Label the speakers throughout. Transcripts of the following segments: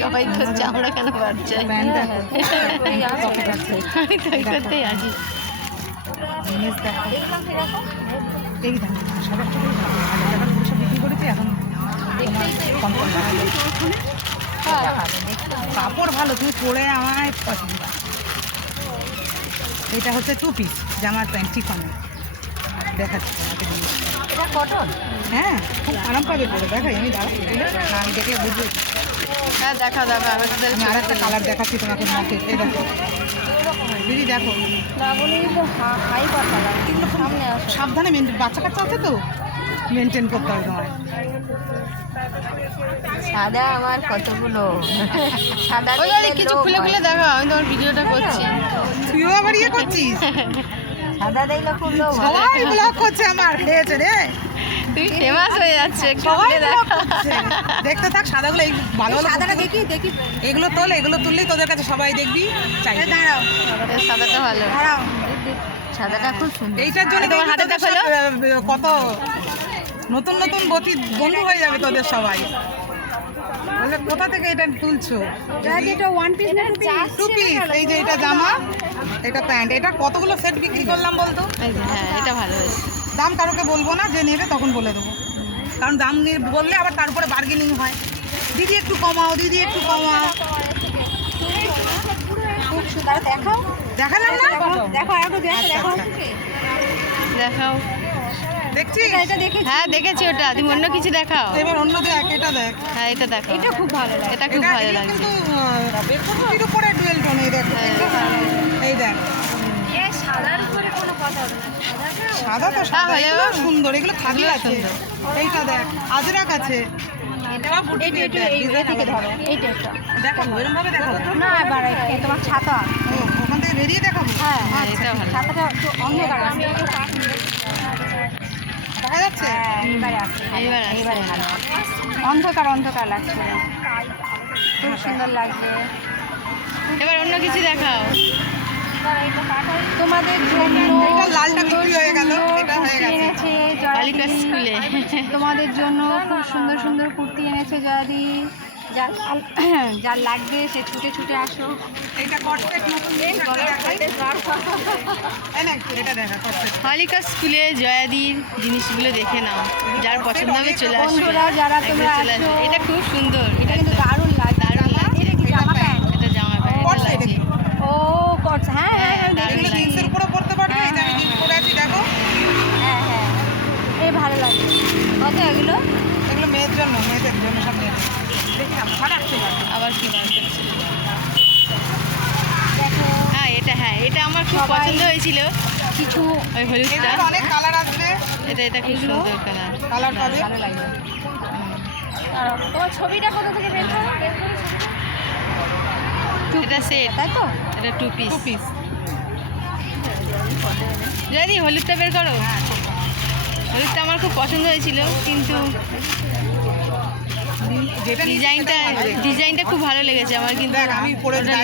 Speaker 1: সবাই কেন
Speaker 2: এই। কাপড় ভালো, তুমি পরে আমায় পছন্দ এটা হচ্ছে টু পিস জামার প্যান্ট চিকনের দেখাচ্ছি
Speaker 1: এটা কটন
Speaker 2: হ্যাঁ খুব আরাম পাবে পরে। দেখাই আমি দাঁড়া আমি দেখলে বুঝবে।
Speaker 1: হ্যাঁ দেখা দেখা আমি
Speaker 2: কালার দেখাচ্ছি তোমাকে মকে এই দেখো। দিদি দেখো। সাবধানে বাচ্চা কাচ্চা আছে তো? মেনটেন করতে হবে তোমার
Speaker 1: সাদা আমার কতগুলো? সাদা
Speaker 3: কিছু খুলে খুলে দেখো আমি তোমার ভিডিওটা করছি।
Speaker 2: তুইও আবার ইয়ে করছিস? সবাই করছে আমার হয়েছে রে?
Speaker 3: তুমি ফেমাস হয়ে যাচ্ছে একটু
Speaker 2: দেখতে থাক সাদাগুলো এই ভালো ভালো
Speaker 1: সাদাটা দেখি দেখি।
Speaker 2: এগুলো তোল এগুলো তুললেই তোদের কাছে সবাই দেখবি চাই।
Speaker 1: দাঁড়াও।
Speaker 3: সাদাটা ভালো।
Speaker 1: দাঁড়াও। সাদাটা খুব সুন্দর।
Speaker 2: এইটার জন্য
Speaker 3: তোমার
Speaker 2: সব, কত নতুন নতুন বতি বন্ধু হয়ে যাবে তোদের সবাই। বলে, কোথা থেকে এটা তুলছো?
Speaker 1: এটা ওয়ান পিস
Speaker 2: টু পিস এই যে এটা জামা। এটা প্যান্ট। এটা কতগুলো সেট বিক্রি করলাম বলতো?
Speaker 3: হ্যাঁ এটা ভালো হয়েছে।
Speaker 2: দাম কারোকে বলব না যে নেবে তখন বলে দেবো। কারণ দাম নিয়ে বললে আবার তার উপরে বার্গেনিং হয়। দিদি একটু কমাও দিদি একটু কমাও।
Speaker 1: দেখাও।
Speaker 2: দেখালাম না?
Speaker 1: দেখো দেখো
Speaker 2: আচ্ছা,
Speaker 1: দেখো
Speaker 2: আচ্ছা।
Speaker 3: দেখাও।
Speaker 2: দেখছিস?
Speaker 1: এটা দেখে
Speaker 3: হ্যাঁ দেখেছি ওটা। তুমি অন্য কিছু দেখাও।
Speaker 2: এবার অন্য দেখ এটা দেখ।
Speaker 3: হ্যাঁ এটা দেখো
Speaker 1: এটা খুব ভালো লাগে।
Speaker 3: এটা খুব ভালো
Speaker 2: এটা কিন্তু এর উপরে ডুয়েল টোন এই দেখ এই দেখ।
Speaker 1: সাদার উপরে কোনো কথা হবে না।
Speaker 2: সাদা তো সাদা
Speaker 3: তাহলে
Speaker 2: সুন্দর এগুলো থাকলে আছে।
Speaker 3: সুন্দর।
Speaker 2: এইটা দেখ আজরাক আছে।
Speaker 1: তোমার ছাতা।
Speaker 2: ওখান থেকে বেরিয়ে দেখাবো?
Speaker 1: হ্যাঁ।
Speaker 3: হ্যাঁ এটা ভালো।
Speaker 1: ছাতাটা অন্ধকার আছে।
Speaker 2: দেখা যাচ্ছে?
Speaker 1: হ্যাঁ
Speaker 3: এইবার
Speaker 1: অন্ধকার অন্ধকার লাগছে। খুব সুন্দর লাগছে।
Speaker 3: এবার অন্য কিছু দেখাও।
Speaker 1: তোমাদের জন্য তোমাদের জন্য খুব সুন্দর সুন্দর কুর্তি এনেছে জয়াদি। যার যার লাগবে সে ছুটে ছুটে আসো।
Speaker 3: বালিকা স্কুলে জয়াদির জিনিসগুলো দেখে নাও যার পছন্দ হবে চলে
Speaker 1: বন্ধুরা যারা তোমরা
Speaker 3: এটা খুব সুন্দর
Speaker 1: এটা কিন্তু দারুণ
Speaker 3: দারুণ।
Speaker 1: এটা জামা প্যান্ট?
Speaker 3: এটা জামা
Speaker 1: ও হ্যাঁ হ্যাঁ
Speaker 3: হ্যাঁ,
Speaker 1: আমি
Speaker 3: দারুণ
Speaker 2: জিন্সের উপরে পড়তে পারবে এই আমি জিন্স পরে আছি দেখো।
Speaker 1: হ্যাঁ হ্যাঁ। এই ভালো লাগে কত এগুলো?
Speaker 2: এগুলো মেয়ের জন্য মেয়েদের জন্য সব
Speaker 3: আবার হ্যাঁ এটা হ্যাঁ এটা আমার খুব পছন্দ হয়েছিল।
Speaker 1: কিছু
Speaker 3: ওই হলুদটা।
Speaker 2: অনেক কালার আসবে।
Speaker 3: এটা এটা খুব সুন্দর কালার
Speaker 2: কালার পাবে।
Speaker 1: তোমার ছবিটা কোথা থেকে বের করো?
Speaker 3: এটা সেট
Speaker 1: তাই তো?
Speaker 3: এটা টু পিস
Speaker 2: টু পিস
Speaker 3: যদি হলুদটা বের করো। হলুদটা আমার খুব পছন্দ হয়েছিল কিন্তু ডিজাইনটা ডিজাইনটা খুব ভালো লেগেছে আমার কিন্তু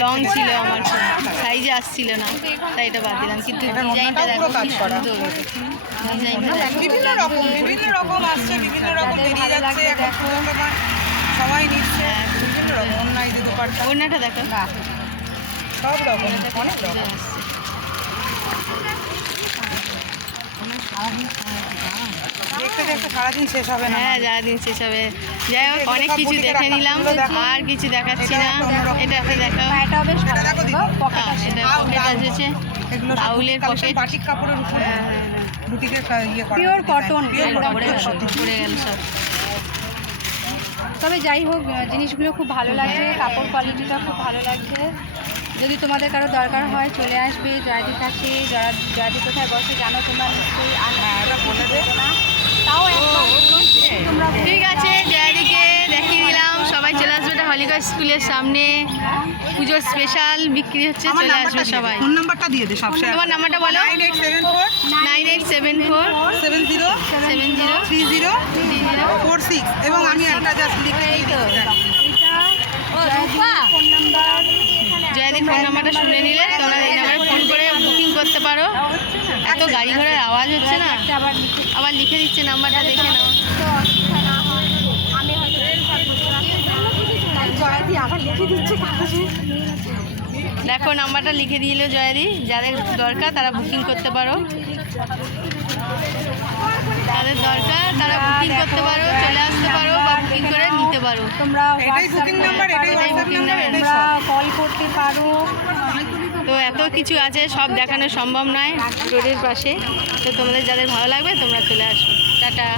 Speaker 3: লং ছিল আমার। সাইজে আসছিল না তাই এটা বাদ দিলাম। কিন্তু ডিজাইনটা দেখো দেখো।
Speaker 2: বিভিন্ন রকম বিভিন্ন রকম আসছে বিভিন্ন রকম বেরিয়ে যাচ্ছে এখন সবাই নিচ্ছে বিভিন্ন রকম অন্যায় যে দোকানটা
Speaker 3: ওড়নাটা দেখো।
Speaker 2: সব রকম অনেক রকম।
Speaker 3: আসছে।
Speaker 2: দেখতে দেখতে সারাদিন শেষ হবে না।
Speaker 3: হ্যাঁ শেষ হবে। যাই হোক অনেক কিছু দেখে নিলাম আর কিছু দেখাচ্ছি না। এটা একটা দেখাও।
Speaker 1: পকেট
Speaker 3: হ্যাঁ, পকেট
Speaker 2: এগুলো
Speaker 3: আউলের
Speaker 2: কাপড়ের উপরে বুটিকে ইয়ে পিওর
Speaker 3: পড়ে গেল সব
Speaker 1: তবে যাই হোক জিনিসগুলো খুব ভালো লাগছে। কাপড় কোয়ালিটিটা খুব ভালো লাগছে। যদি তোমাদের কারও দরকার হয় চলে আসবে। জয়াদি জয়া জয়াদি কোথায় বসে জানো তোমরা নিশ্চয়ই আর
Speaker 2: হ্যাঁ বলে দে।
Speaker 1: তাও
Speaker 3: স্কুলের সামনে পুজোর স্পেশাল বিক্রি হচ্ছে চলে আসবে সবাই।
Speaker 2: ফোন নাম্বারটা দিয়ে দে সব
Speaker 3: তোমার নাম্বারটা বলো।
Speaker 2: Nine eight seven four.
Speaker 3: Nine eight seven four.
Speaker 2: Seven zero.
Speaker 3: Seven zero.
Speaker 2: Three zero.
Speaker 3: Three zero.
Speaker 2: Four six. এবং আমি একটা জাস্ট লিখে
Speaker 3: এই তো
Speaker 1: ফোন নাম্বার
Speaker 3: জয়াদির ফোন নাম্বারটা শুনে নিলে তোমরা এই নাম্বারে ফোন করে বুকিং করতে পারো এত গাড়ি ঘোড়ার আওয়াজ হচ্ছে না
Speaker 1: আবার লিখে
Speaker 3: আবার লিখে দিচ্ছে নাম্বারটা দেখে নাও
Speaker 1: তো অসুবিধা না হয় আমি হয়তো
Speaker 2: নাম্বার লিখে দিচ্ছে কাগজে
Speaker 3: দেখো নাম্বারটা লিখে দিল জয়াদি। যাদের দরকার তারা বুকিং করতে পারো। তাদের দরকার তারা বুকিং করতে পারো চলে আসতে পারো বা বুকিং করে নিতে পারো।
Speaker 1: তোমরা
Speaker 2: সব।
Speaker 1: কল করতে পারো।
Speaker 3: তো এত কিছু আছে সব দেখানো সম্ভব নয় রোডের পাশে। তো তোমাদের যাদের ভালো লাগবে তোমরা চলে আসো। টাটা।